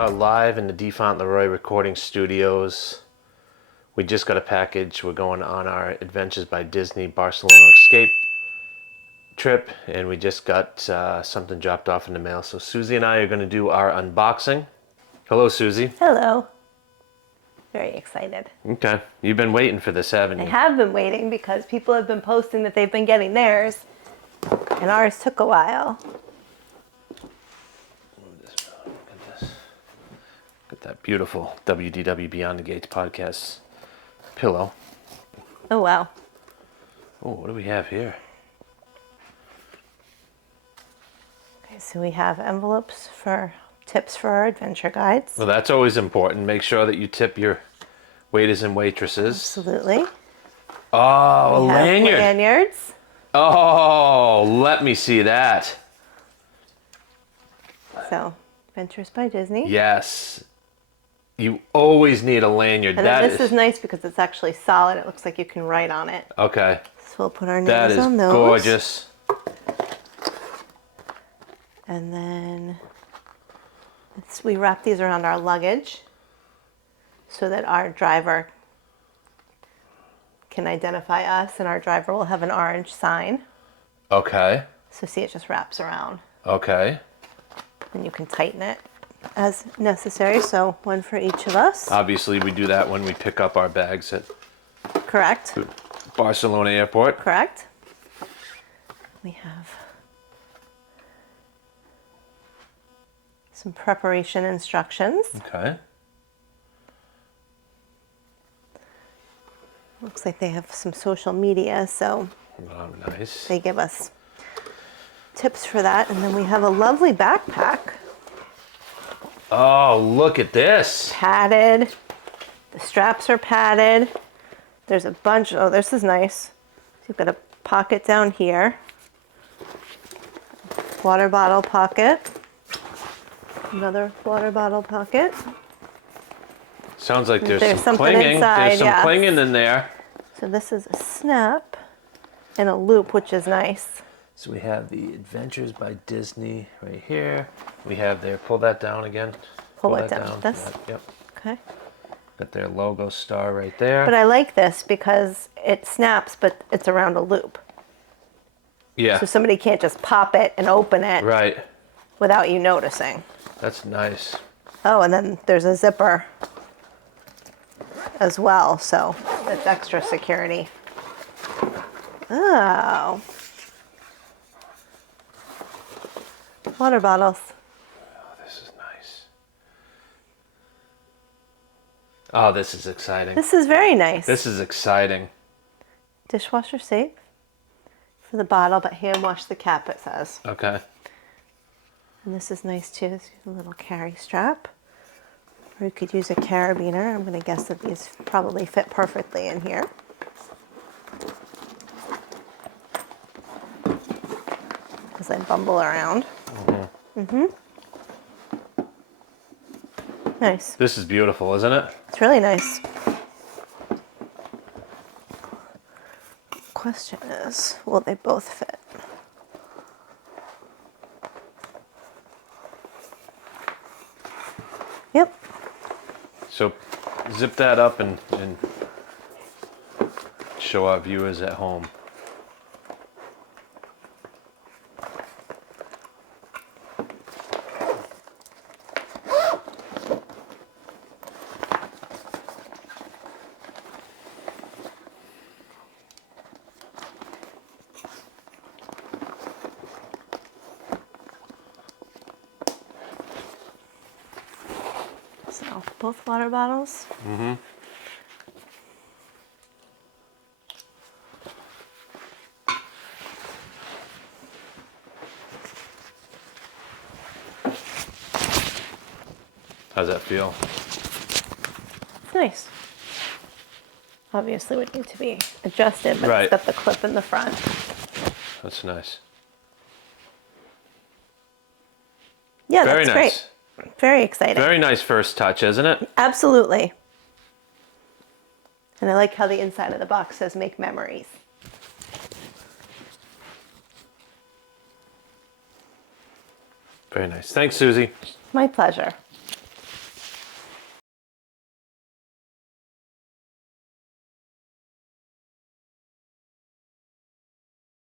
are live in the Defont Leroy recording studios. We just got a package. We're going on our Adventures by Disney Barcelona Escape trip, and we just got something dropped off in the mail. So Susie and I are going to do our unboxing. Hello, Susie. Hello. Very excited. Okay. You've been waiting for this, haven't you? I have been waiting because people have been posting that they've been getting theirs, and ours took a while. Got that beautiful WDW Beyond the Gates podcast pillow. Oh, wow. Oh, what do we have here? Okay, so we have envelopes for tips for our adventure guides. Well, that's always important. Make sure that you tip your waiters and waitresses. Absolutely. Oh, a We have lanyard. Lanyards. Oh, let me see that. So, Adventures by Disney. Yes. You always need a lanyard. And then this is nice because it's actually solid. It looks like you can write on it. Okay. So we'll put our That names is on those. gorgeous. And then we wrap these around our luggage so that our driver can identify us, and our driver will have an orange sign. Okay. So see, it just wraps around. Okay. And you can tighten it as necessary. So one for each of us. Obviously, we do that when we pick up our bags at Correct. Barcelona Airport. Correct. We have some preparation instructions. Okay. Looks like they have some social media, so Oh, nice. they give us tips for that. And then we have a lovely backpack. Oh, look at this. Padded. The straps are padded. There's a bunch. Oh, this is nice. So you've got a pocket down here. Water bottle pocket. Another water bottle pocket. Sounds like there's some something clinging. inside, There's some yes. clinging in there. So this is a snap and a loop, which is nice. So we have the Adventures by Disney right here. We have their, pull that down again. Pull it down. This? Yep. Okay. Got their logo star right there. But I like this because it snaps, but it's around a loop. Yeah. So somebody can't just pop it and open it Right. without you noticing. That's nice. Oh, and then there's a zipper as well, so that's extra security. Oh. Water bottles. Oh, this is nice. Oh, this is exciting. This is very nice. This is exciting. Dishwasher safe for the bottle, but hand wash the cap, it says. Okay. And this is nice too. This is a little carry strap. Or you could use a carabiner. I'm going to guess that these probably fit perfectly in here. As I bumble around. Nice. This is beautiful, isn't it? It's really nice. Question is, will they both fit? Yep. So zip that up and show our viewers at home. So both water bottles. Mm-hmm. How's that feel? It's nice. Obviously would need to be adjusted, but Right. it's got the clip in the front. That's nice. Yeah, Very that's nice. great. Very exciting. Very nice first touch, isn't it? Absolutely. And I like how the inside of the box says make memories. Very nice. Thanks, Susie. My pleasure.